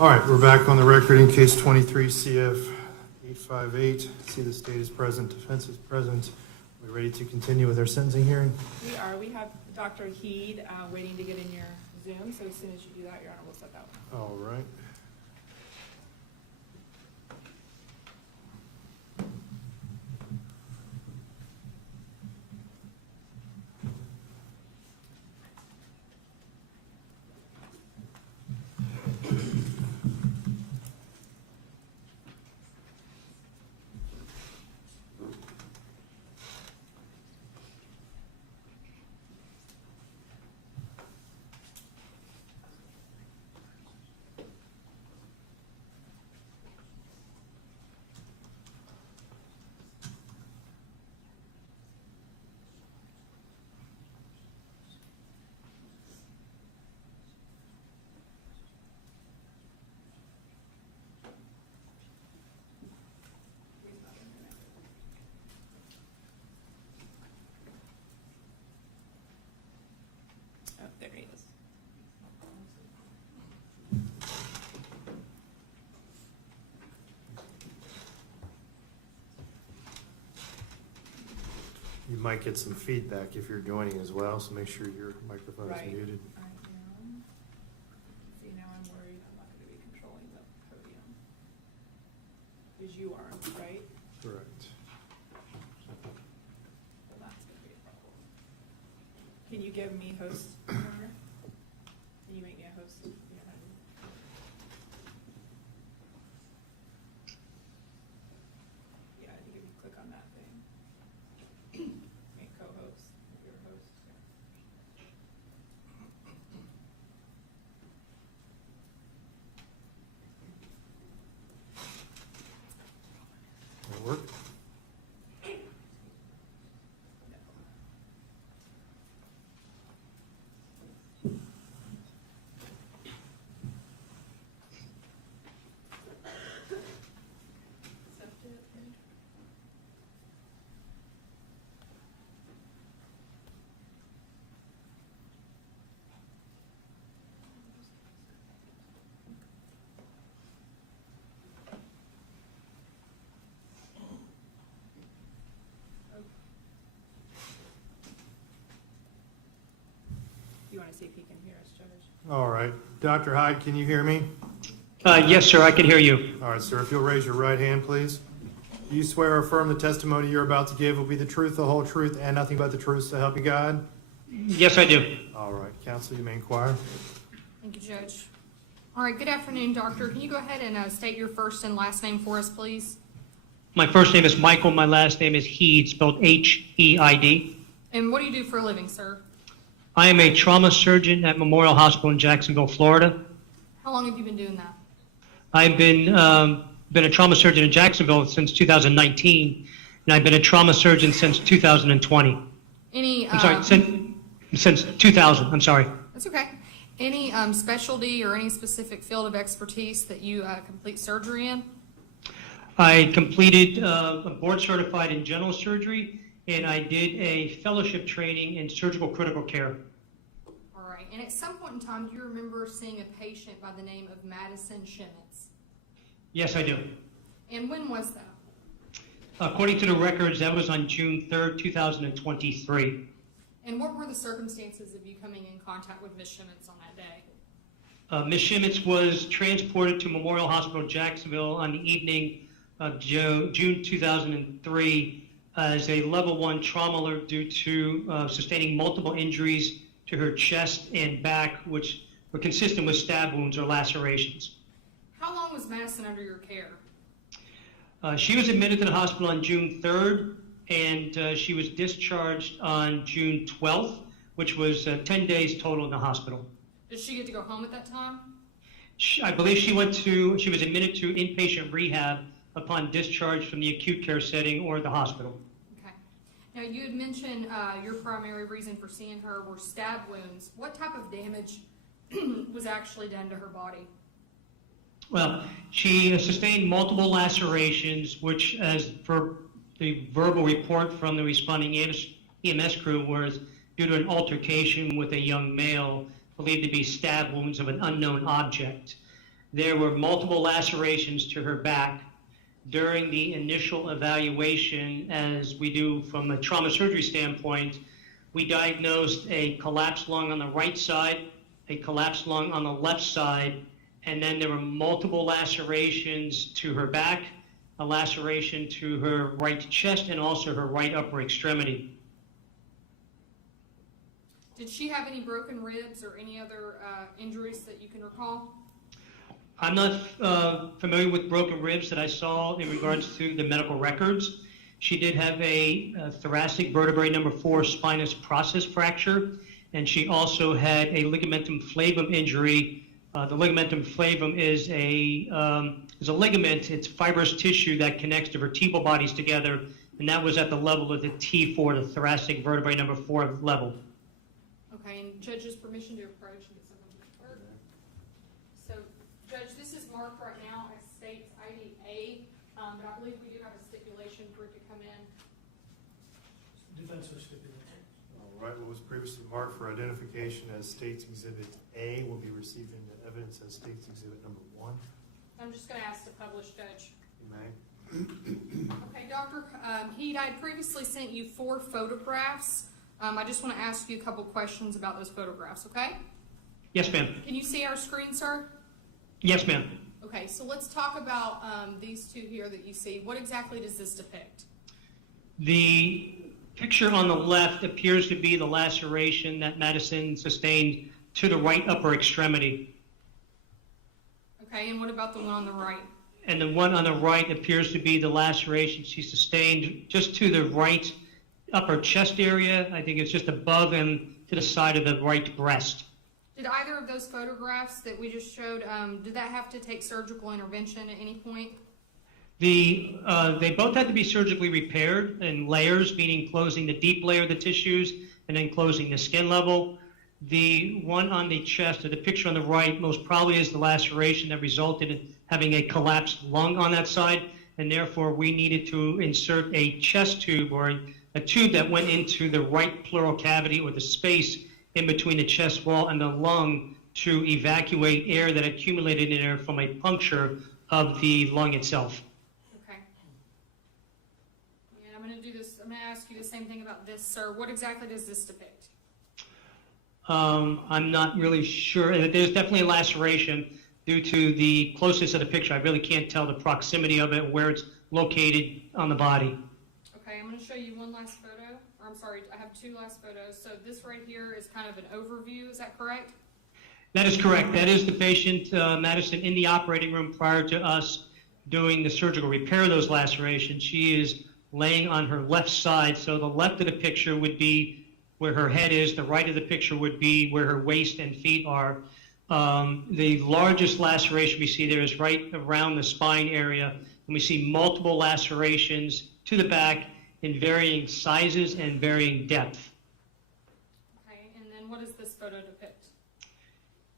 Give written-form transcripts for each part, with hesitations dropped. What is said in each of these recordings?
All right, we're back on the record in case 23 CF 858. See the state is present, defense is present. We're ready to continue with our sentencing hearing? We are. We have Dr. Heed waiting to get in your Zoom, so as soon as you do that, Your Honor, we'll set that one. All right. Oh, there he is. You might get some feedback if you're joining as well, so make sure your microphone Right. is muted. I am. See, now I'm worried I'm not going to be controlling the podium. Because you are, right? Correct. Well, that's going to be a problem. Can you give me host, Your Honor? Can you make me a host? Yeah, I think if you click on that thing. Make co-host, your host. That work? You want to see if he can hear us, Judge? All right. Dr. Hyde, can you hear me? Yes, sir, I can hear you. All right, sir. If you'll raise your right hand, please. Do you swear or affirm the testimony you're about to give will be the truth, the whole truth, and nothing but the truth, so help you God? Yes, I do. All right. Counsel, you may inquire. Thank you, Judge. All right, good afternoon, Doctor. Can you go ahead and state your first and last name for us, please? My first name is Michael. My last name is Heed, spelled H-E-I-D. And what do you do for a living, sir? I am a trauma surgeon at Memorial Hospital in Jacksonville, Florida. How long have you been doing that? I've been a trauma surgeon in Jacksonville since 2019, and I've been a trauma surgeon since 2020. I'm sorry, since 2000. I'm sorry. That's okay. Any specialty or any specific field of expertise that you complete surgery in? I completed board certified in general surgery, and I did a fellowship training in surgical critical care. All right. And at some point in time, do you remember seeing a patient by the name of Madison Schemitz? Yes, I do. And when was that? According to the records, that was on June 3rd, 2023. And what were the circumstances of you coming in contact with Ms. Schemitz on that day? Ms. Schemitz was transported to Memorial Hospital, Jacksonville on the evening of June 2003 as a level 1 trauma alert due to sustaining multiple injuries to her chest and back, which were consistent with stab wounds or lacerations. How long was Madison under your care? She was admitted to the hospital on June 3rd, and she was discharged on June 12th, which was 10 days total in the hospital. Did she get to go home at that time? I believe she was admitted to inpatient rehab upon discharge from the acute care setting or the hospital. Okay. Now, you had mentioned your primary reason for seeing her were stab wounds. What type of damage was actually done to her body? Well, she sustained multiple lacerations, which, as per the verbal report from the responding EMS crew, was due to an altercation with a young male believed to be stab wounds of an unknown object. There were multiple lacerations to her back. During the initial evaluation, as we do from a trauma surgery standpoint, we diagnosed a collapsed lung on the right side, a collapsed lung on the left side, and then there were multiple lacerations to her back, a laceration to her right chest, and also her right upper extremity. Did she have any broken ribs or any other injuries that you can recall? I'm not familiar with broken ribs that I saw in regards to the medical records. She did have a thoracic vertebrae number 4 spinous process fracture, and she also had a ligamentum flavum injury. The ligamentum flavum is a ligament. It's fibrous tissue that connects the vertebral bodies together, and that was at the level of the T4, the thoracic vertebrae number 4 level. Okay, and judge's permission to approach and get someone to report. So, Judge, this is marked right now as state's ID A, but I believe we do have a stipulation for it to come in. Defensive stipulation. All right, what was previously marked for identification as State's Exhibit A will be receiving the evidence as State's Exhibit number 1. I'm just going to ask the published judge. You may. Okay, Dr. Heed, I had previously sent you 4 photographs. I just want to ask you a couple questions about those photographs, okay? Yes, ma'am. Can you see our screen, sir? Yes, ma'am. Okay, so let's talk about these 2 here that you see. What exactly does this depict? The picture on the left appears to be the laceration that Madison sustained to the right upper extremity. Okay, and what about the one on the right? And the one on the right appears to be the laceration she sustained just to the right upper chest area. I think it's just above and to the side of the right breast. Did either of those photographs that we just showed, did that have to take surgical intervention at any point? They both had to be surgically repaired in layers, meaning closing the deep layer of the tissues and then closing the skin level. The one on the chest, or the picture on the right, most probably is the laceration that resulted in having a collapsed lung on that side, and therefore we needed to insert a chest tube or a tube that went into the right pleural cavity, or the space in between the chest wall and the lung, to evacuate air that accumulated in there from a puncture of the lung itself. Okay. And I'm going to do this, I'm going to ask you the same thing about this, sir. What exactly does this depict? I'm not really sure. There's definitely a laceration due to the closeness of the picture. I really can't tell the proximity of it, where it's located on the body. Okay, I'm going to show you one last photo. Or I'm sorry, I have 2 last photos. So this right here is kind of an overview, is that correct? That is correct. That is the patient, Madison, in the operating room prior to us doing the surgical repair of those lacerations. She is laying on her left side, so the left of the picture would be where her head is, the right of the picture would be where her waist and feet are. The largest laceration we see there is right around the spine area, and we see multiple lacerations to the back in varying sizes and varying depth. Okay, and then what does this photo depict?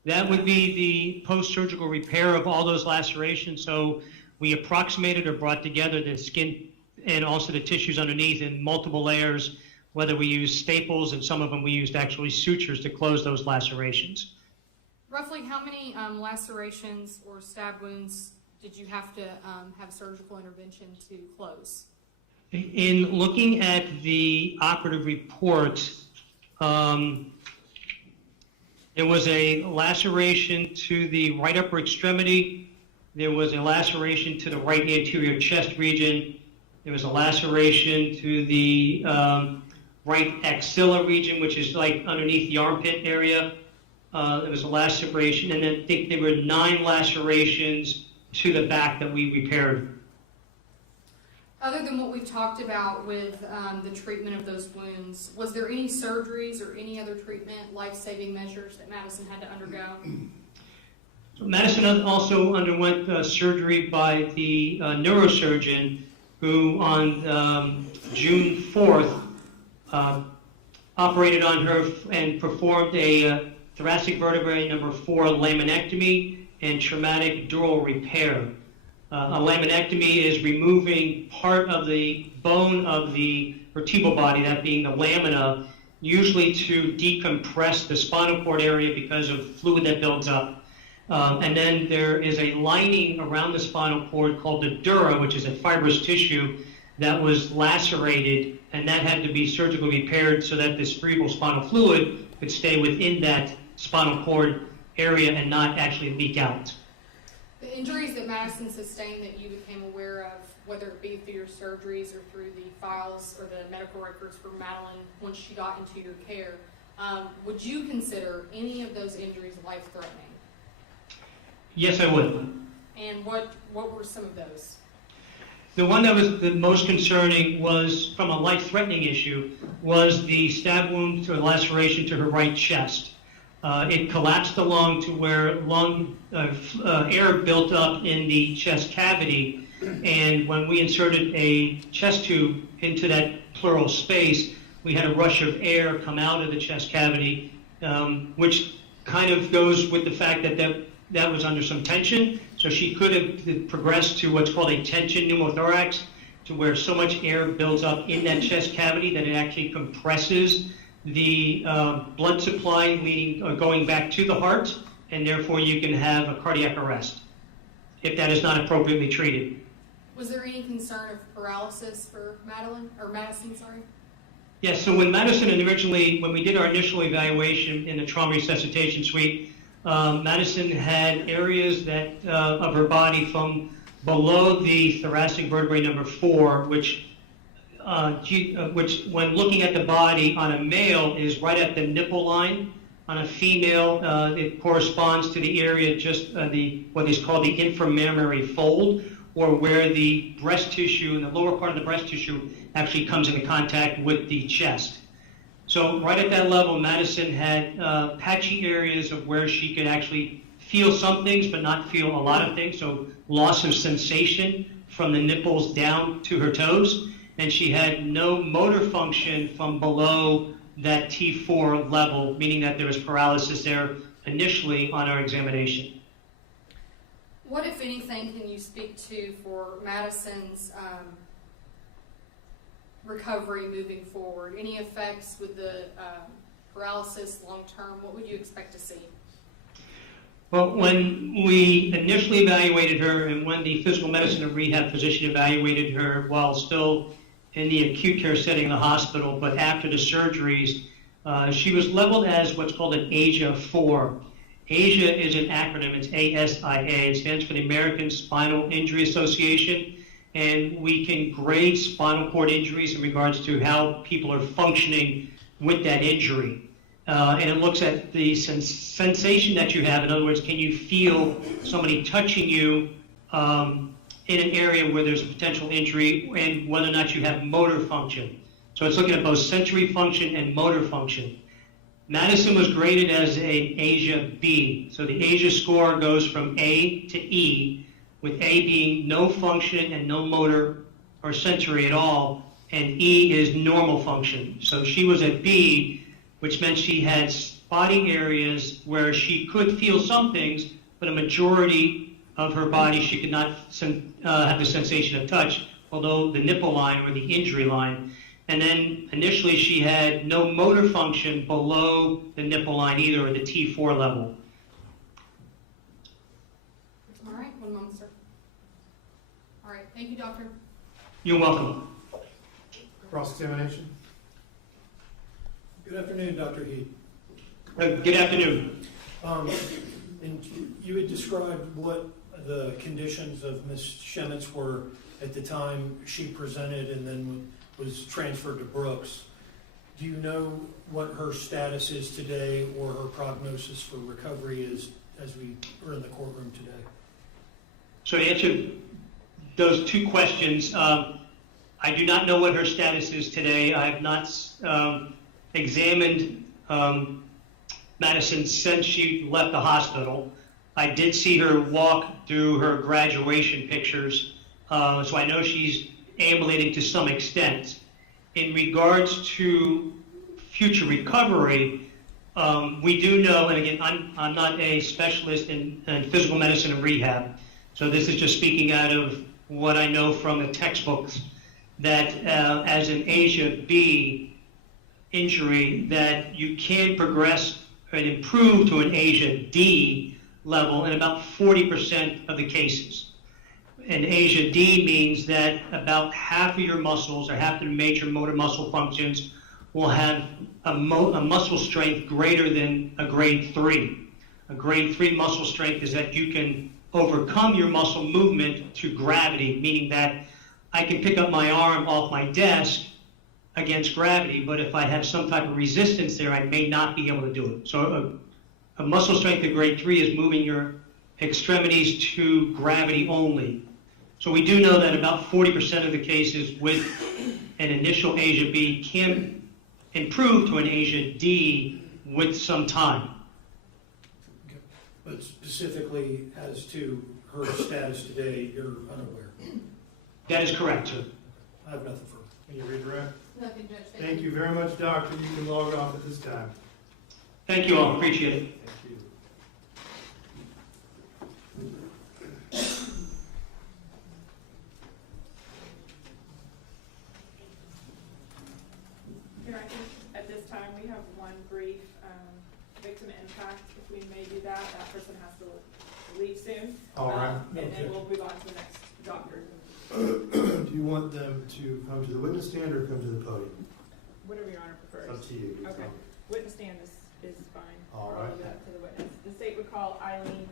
That would be the post-surgical repair of all those lacerations. So we approximated or brought together the skin and also the tissues underneath in multiple layers, whether we used staples, and some of them we used actually sutures to close those lacerations. Roughly how many lacerations or stab wounds did you have to have surgical intervention to close? In looking at the operative report, there was a laceration to the right upper extremity. There was a laceration to the right anterior chest region. There was a laceration to the right axilla region, which is like underneath the armpit area. There was a laceration, and then I think there were 9 lacerations to the back that we repaired. Other than what we've talked about with the treatment of those wounds, was there any surgeries or any other treatment, life-saving measures that Madison had to undergo? So Madison also underwent surgery by the neurosurgeon, who on June 4th operated on her and performed a thoracic vertebrae number 4 laminectomy and traumatic dural repair. A laminectomy is removing part of the bone of the vertebral body, that being the lamina, usually to decompress the spinal cord area because of fluid that builds up. And then there is a lining around the spinal cord called the dura, which is a fibrous tissue that was lacerated, and that had to be surgically repaired so that the cerebral spinal fluid could stay within that spinal cord area and not actually leak out. The injuries that Madison sustained that you became aware of, whether it be through your surgeries or through the files or the medical records for Madeline once she got into your care, would you consider any of those injuries life-threatening? Yes, I would. And what were some of those? The one that was the most concerning was, from a life-threatening issue, was the stab wound to a laceration to her right chest. It collapsed the lung to where air built up in the chest cavity, and when we inserted a chest tube into that pleural space, we had a rush of air come out of the chest cavity, which kind of goes with the fact that was under some tension. So she could have progressed to what's called a tension pneumothorax, to where so much air builds up in that chest cavity that it actually compresses the blood supply going back to the heart, and therefore you can have a cardiac arrest if that is not appropriately treated. Was there any concern of paralysis for Madison, sorry? Yes, so when we did our initial evaluation in the trauma resuscitation suite, Madison had areas of her body from below the thoracic vertebrae number 4, which when looking at the body on a male is right at the nipple line. On a female, it corresponds to the area just what is called the inframammary fold, or where the breast tissue and the lower part of the breast tissue actually comes into contact with the chest. So right at that level, Madison had patchy areas of where she could actually feel some things but not feel a lot of things, so loss of sensation from the nipples down to her toes, and she had no motor function from below that T4 level, meaning that there was paralysis there initially on our examination. What, if anything, can you speak to for Madison's recovery moving forward? Any effects with the paralysis long term? What would you expect to see? Well, when we initially evaluated her and when the physical medicine and rehab physician evaluated her while still in the acute care setting in the hospital, but after the surgeries, she was leveled as what's called an ASIA 4. ASIA is an acronym, it's ASIA. It stands for the American Spinal Injury Association, and we can grade spinal cord injuries in regards to how people are functioning with that injury. And it looks at the sensation that you have. In other words, can you feel somebody touching you in an area where there's a potential injury, and whether or not you have motor function. So it's looking at both sensory function and motor function. Madison was graded as an ASIA B. So the ASIA score goes from A to E, with A being no function and no motor or sensory at all, and E is normal function. So she was at B, which meant she had spotting areas where she could feel some things, but a majority of her body she could not have the sensation of touch, although the nipple line or the injury line. And then initially she had no motor function below the nipple line either, or the T4 level. All right, one moment, sir. All right, thank you, doctor. You're welcome. Cross-examination. Good afternoon, Dr. Heath. Good afternoon. And you had described what the conditions of Ms. Schemitz were at the time she presented and then was transferred to Brooks. Do you know what her status is today or her prognosis for recovery is as we are in the courtroom today? So to answer those two questions, I do not know what her status is today. I have not examined Madison since she left the hospital. I did see her walk through her graduation pictures, so I know she's ambulating to some extent. In regards to future recovery, we do know, and again, I'm not a specialist in physical medicine and rehab, so this is just speaking out of what I know from the textbooks, that as an ASIA B injury, that you can progress and improve to an ASIA D level in about 40% of the cases. And Asia D means that about half of your muscles or half of the major motor muscle functions will have a muscle strength greater than a grade 3. A grade 3 muscle strength is that you can overcome your muscle movement to gravity, meaning that I can pick up my arm off my desk against gravity, but if I have some type of resistance there, I may not be able to do it. So a muscle strength of grade 3 is moving your extremities to gravity only. So we do know that about 40% of the cases with an initial Asia B can improve to an Asia D with some time. But specifically as to her status today, you're unaware. That is correct, sir. I have nothing further. Can you redirect? Nothing, Judge. Thank you very much, Doctor. You can log off at this time. Thank you all, appreciate it. Thank you. Here, I think at this time, we have one brief victim impact. If we may do that, that person has to leave soon. All right. And then we'll move on to the next doctor. Do you want them to come to the witness stand or come to the podium? Whatever your honor It's prefers. up to you. Okay. Witness stand is fine. All I'll right. leave that to the witness. The state would call Eileen